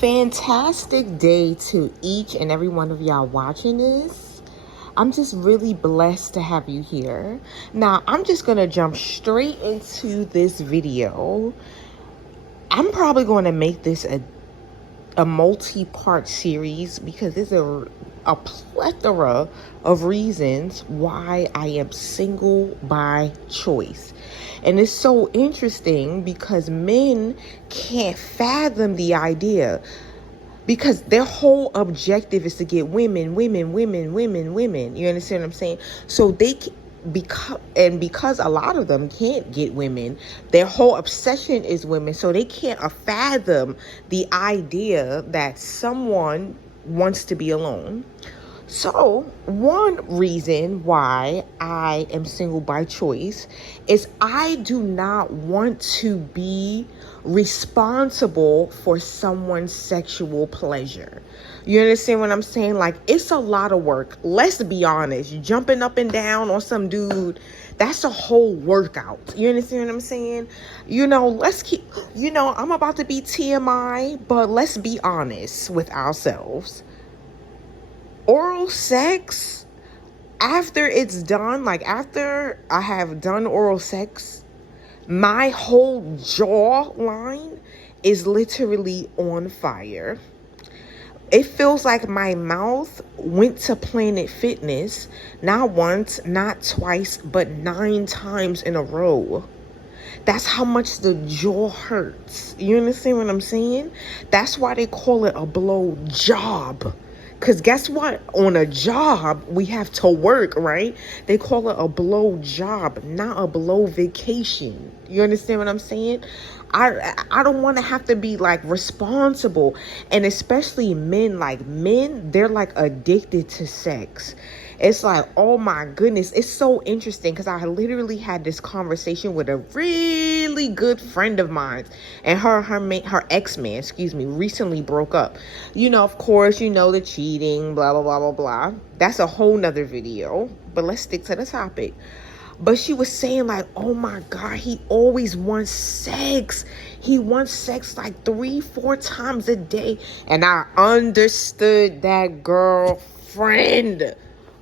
Fantastic day to each and every one of y'all watching this. I'm just really blessed to have you here. Now, I'm just going to jump straight into this video. I'm probably going to make this a multi-part series because there's a plethora of reasons why I am single by choice. And it's so interesting because men can't fathom the idea, because their whole objective is to get women. You understand what I'm saying? So because a lot of them can't get women, their whole obsession is women. So they can't fathom the idea that someone wants to be alone. So one reason why I am single by choice is I do not want to be responsible for someone's sexual pleasure. You understand what I'm saying? Like, it's a lot of work. Let's be honest. Jumping up and down on some dude, that's a whole workout. You understand what I'm saying? I'm about to be TMI, but let's be honest with ourselves. Oral sex, after it's done, like after I have done oral sex, my whole jawline is literally on fire. It feels like my mouth went to Planet Fitness, not once, not twice, but 9 times in a row. That's how much the jaw hurts. You understand what I'm saying? That's why they call it a blow job. Because guess what? On a job, we have to work, right? They call it a blow job, not a blow vacation. You understand what I'm saying? I don't want to have to be like responsible. And especially men, they're like addicted to sex. It's like, oh my goodness. It's so interesting because I literally had this conversation with a really good friend of mine, and her ex-man, recently broke up. Of course, the cheating, blah, blah, blah, blah, blah. That's a whole nother video, but let's stick to the topic. But she was saying like, oh my God, he always wants sex. He wants sex like 3-4 times a day. And I understood that girlfriend.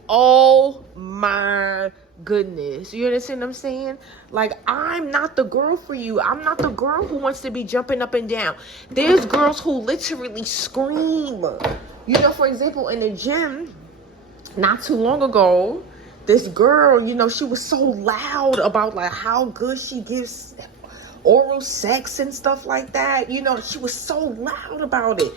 Oh my goodness. You understand what I'm saying? Like, I'm not the girl for you. I'm not the girl who wants to be jumping up and down. There's girls who literally scream. For example, in the gym, not too long ago, this girl, she was so loud about like how good she gives oral sex and stuff like that. She was so loud about it.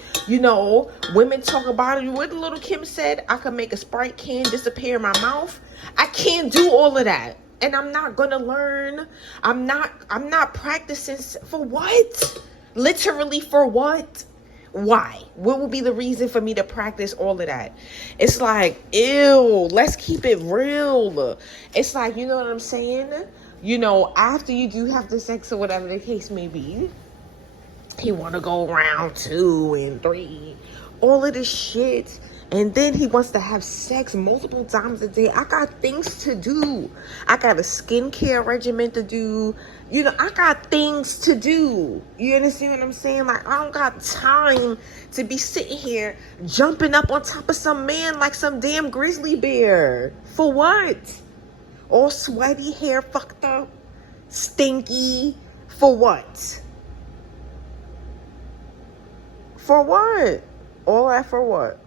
Women talk about it. What little Kim said, I could make a Sprite can disappear in my mouth. I can't do all of that. And I'm not gonna learn. I'm not practicing for what? Literally for what? Why? What would be the reason for me to practice all of that? It's like, ew, let's keep it real. It's like, you know what I'm saying? After you do have the sex or whatever the case may be, he want to go round 2 and 3, all of this shit. And then he wants to have sex multiple times a day. I got things to do. I got a skincare regimen to do. I got things to do. You understand what I'm saying? Like, I don't got time to be sitting here jumping up on top of some man like some damn grizzly bear. For what? All sweaty, hair fucked up, stinky. For what? For what? All that for what?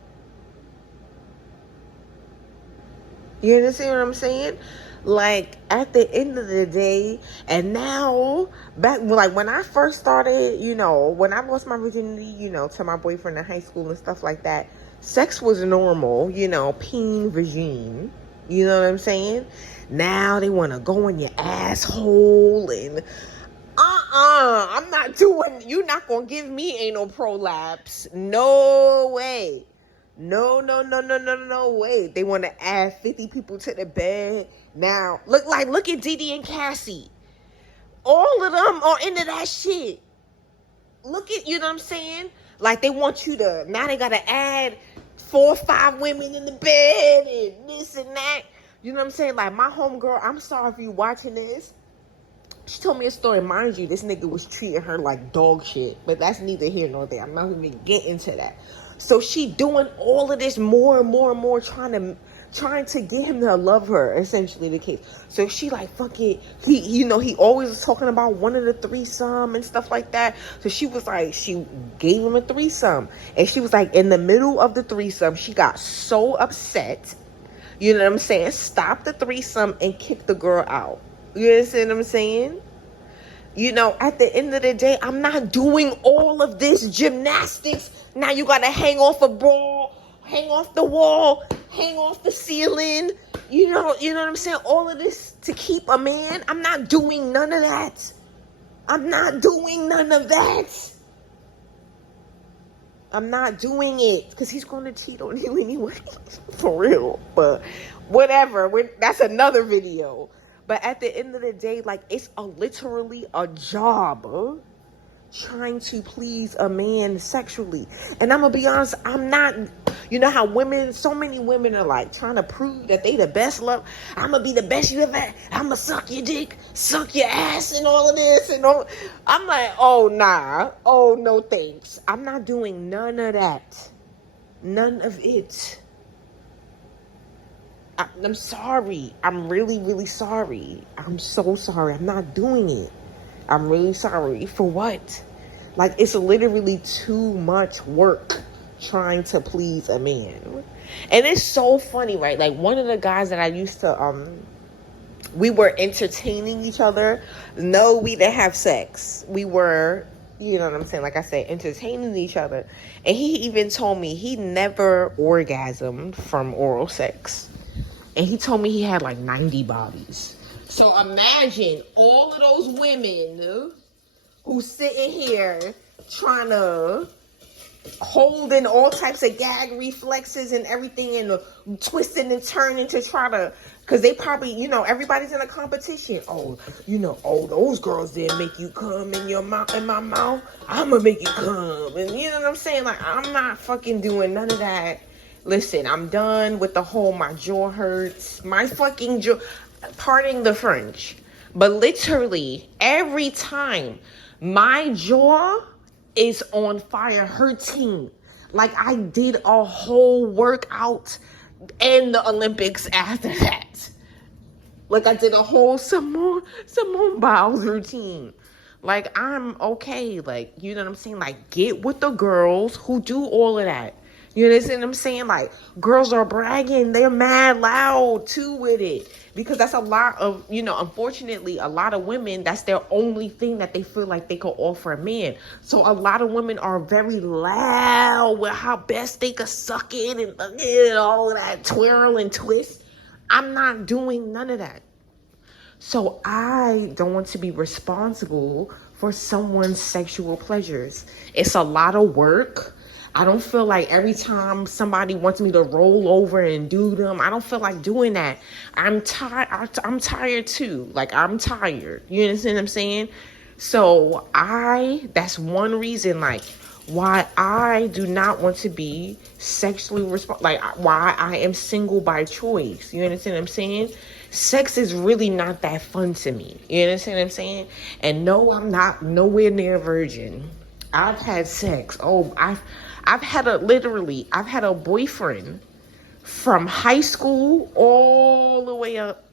You understand what I'm saying? Like, at the end of the day, and now, back, like, when I first started, when I lost my virginity, to my boyfriend in high school and stuff like that, sex was normal, peen regime. You know what I'm saying? Now they want to go in your asshole and, I'm not doing, you're not going to give me anal prolapse. No way. No way. They want to add 50 people to the bed. Now, look at Didi and Cassie. All of them are into that shit. Look at, you know what I'm saying? Like, they want you to, now they got to add 4 or 5 women in the bed and this and that. You know what I'm saying? Like, my homegirl, I'm sorry if you watching this, She told me a story. Mind you, this nigga was treating her like dog shit. But that's neither here nor there. I'm not even get into that. So she doing all of this more and more and more, trying to get him to love her, essentially the case. So she like, fuck it. He always was talking about one of the threesome and stuff like that. So she was like, she gave him a threesome. And she was like, in the middle of the threesome, she got so upset. You know what I'm saying? Stop the threesome and kick the girl out. You understand what I'm saying? You know, at the end of the day, I'm not doing all of this gymnastics. Now you got to hang off a ball, hang off the wall, hang off the ceiling. You know what I'm saying? All of this to keep a man. I'm not doing none of that. I'm not doing none of that. I'm not doing it because he's going to cheat on you anyway. For real. But whatever. That's another video. But at the end of the day, like, it's literally a job trying to please a man sexually. And I'm going to be honest, I'm not, you know how so many women are like trying to prove that they the best love. I'm going to be the best you ever had. I'm going to suck your dick, suck your ass and all of this and all. I'm like, oh, nah. Oh, no thanks. I'm not doing none of that. None of it. I'm sorry. I'm really, really sorry. I'm so sorry. I'm not doing it. I'm really sorry. For what? Like, it's literally too much work trying to please a man. And it's so funny, right? Like, one of the guys that I used to, we were entertaining each other. No, we didn't have sex. We were, you know what I'm saying? Like I said, entertaining each other. And he even told me he never orgasmed from oral sex. And he told me he had like 90 bodies. So imagine all of those women who sitting here trying to hold in all types of gag reflexes and everything and twisting and turning to try to, because they probably, everybody's in a competition. Oh, those girls didn't make you come in my mouth. I'm going to make you come. And you know what I'm saying? Like, I'm not fucking doing none of that. Listen, I'm done with the whole my jaw hurts. My fucking jaw, pardon the French. But literally, every time my jaw is on fire, hurting. Like I did a whole workout and the Olympics after that. Like I did a whole Simone Biles routine. Like I'm okay. Like, you know what I'm saying? Like get with the girls who do all of that. You understand what I'm saying? Like, girls are bragging. They're mad loud, too, with it. Because that's a lot of, unfortunately, a lot of women, that's their only thing that they feel like they could offer a man. So a lot of women are very loud with how best they could suck it and all of that twirl and twist. I'm not doing none of that. So I don't want to be responsible for someone's sexual pleasures. It's a lot of work. I don't feel like every time somebody wants me to roll over and do them, I don't feel like doing that. I'm tired. I'm tired too. Like, I'm tired. You understand what I'm saying? So that's one reason, like, why I do not want to be sexually like, why I am single by choice. You understand what I'm saying? Sex is really not that fun to me. You understand what I'm saying? And no, I'm not nowhere near a virgin. I've had sex. I've had a boyfriend from high school all the way up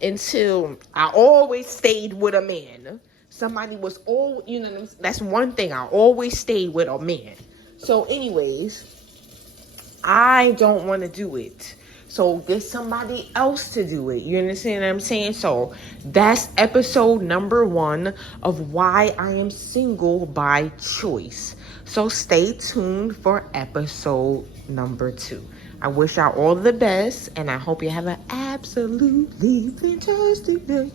until I always stayed with a man. Somebody was that's one thing. I always stayed with a man. So anyways, I don't want to do it. So get somebody else to do it. You understand what I'm saying? So that's episode number 1 of why I am single by choice. So stay tuned for episode number 2. I wish y'all all the best, and I hope you have an absolutely fantastic day.